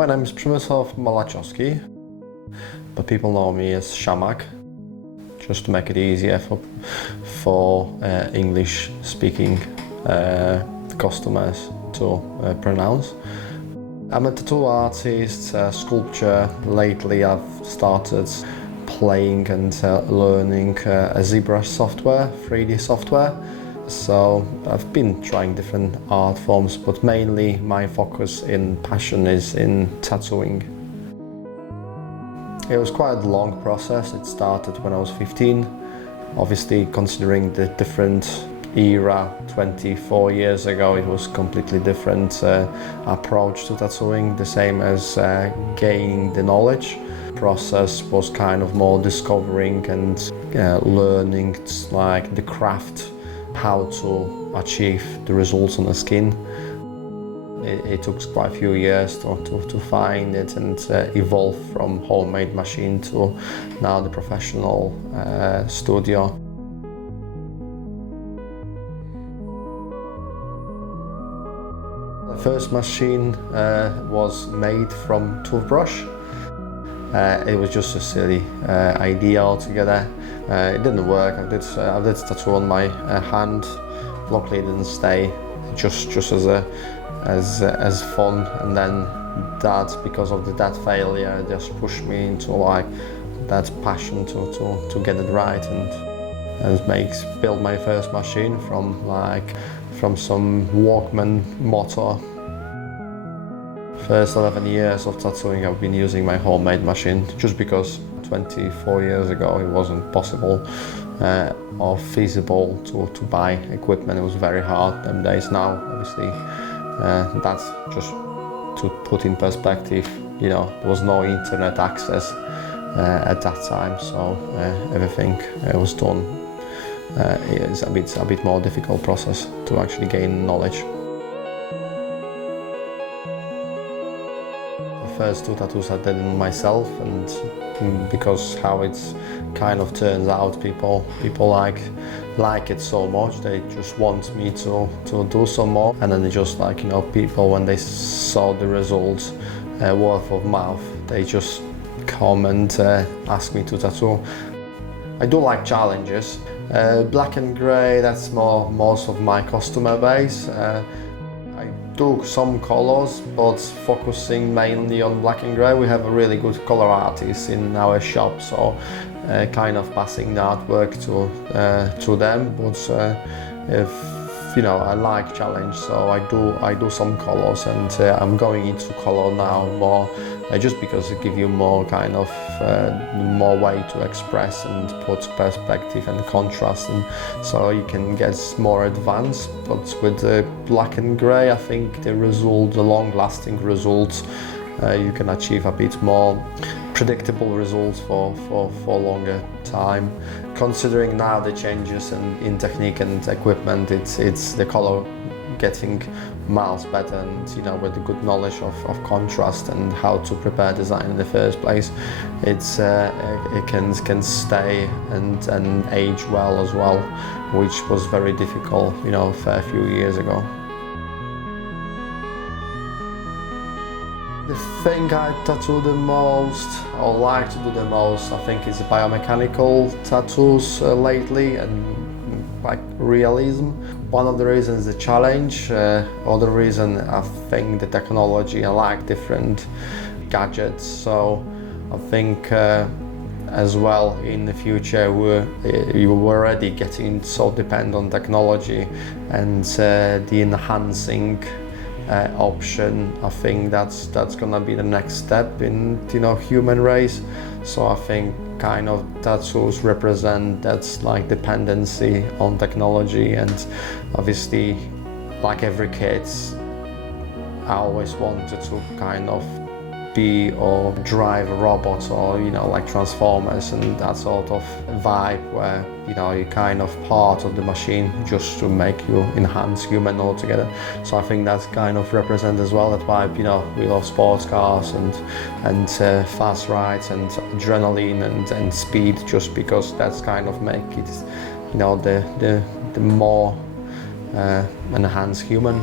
My name is Przemek Malachowski, but people know me as SHAMACK, just to make it easier for English-speaking customers to pronounce. I'm a tattoo artist, sculptor. Lately I've started playing and learning ZBrush software, 3D software. So I've been trying different art forms, but mainly my focus in passion is in tattooing. It was quite a long process. It started when I was 15. Obviously, considering the different era, 24 years ago, it was completely different approach to tattooing, the same as gaining the knowledge. Process was kind of more discovering and learning like the craft, how to achieve the results on the skin. It took quite a few years to find it and evolve from homemade machine to now the professional studio. The first machine was made from toothbrush. It was just a silly idea altogether. It didn't work. I did a tattoo on my hand. Luckily, it didn't stay. Just as fun. And then that, because of that failure, just pushed me into like that passion to get it right and build my first machine from some Walkman motor. First 11 years of tattooing I've been using my homemade machine, just because 24 years ago it wasn't possible or feasible to buy equipment. It was very hard them days. Now obviously that's just to put in perspective, you know, there was no internet access at that time, so everything was done. It's a bit more difficult process to actually gain knowledge. First two tattoos I did myself, and because how it kind of turns out, people like it so much, they just want me to do some more, and then they just like, you know, people when they saw the results, word of mouth, they just come and ask me to tattoo. I do like challenges. Black and grey, that's most of my customer base. I do some colors, but focusing mainly on black and grey. We have a really good color artist in our shop, so kind of passing the artwork to them. But if you know, I like challenge, so I do some colors, and I'm going into color now more, just because it gives you more kind of more way to express and put perspective and contrast, and so you can get more advanced. But with the black and grey, I think the long-lasting results, you can achieve a bit more predictable results for longer time. Considering now the changes in technique and equipment, it's the color getting miles better, and you know, with the good knowledge of contrast and how to prepare design in the first place, it can stay and age well as well, which was very difficult, you know, a fair few years ago. The thing I tattoo the most, or like to do the most, I think is biomechanical tattoos lately, and like realism. One of the reasons the challenge, other reason I think the technology. I like different gadgets, so I think as well in the future we're already getting so dependent on technology, and the enhancing option, I think that's gonna be the next step in, you know, human race. So I think kind of tattoos represent that's like dependency on technology, and obviously, like every kid, I always wanted to kind of be or drive a robot, or you know, like Transformers, and that sort of vibe where, you know, you're kind of part of the machine just to make you enhance human altogether. So I think that's kind of represent as well that vibe. You know, we love sports cars and fast rides and adrenaline and speed, just because that's kind of make it, you know, the more enhanced human.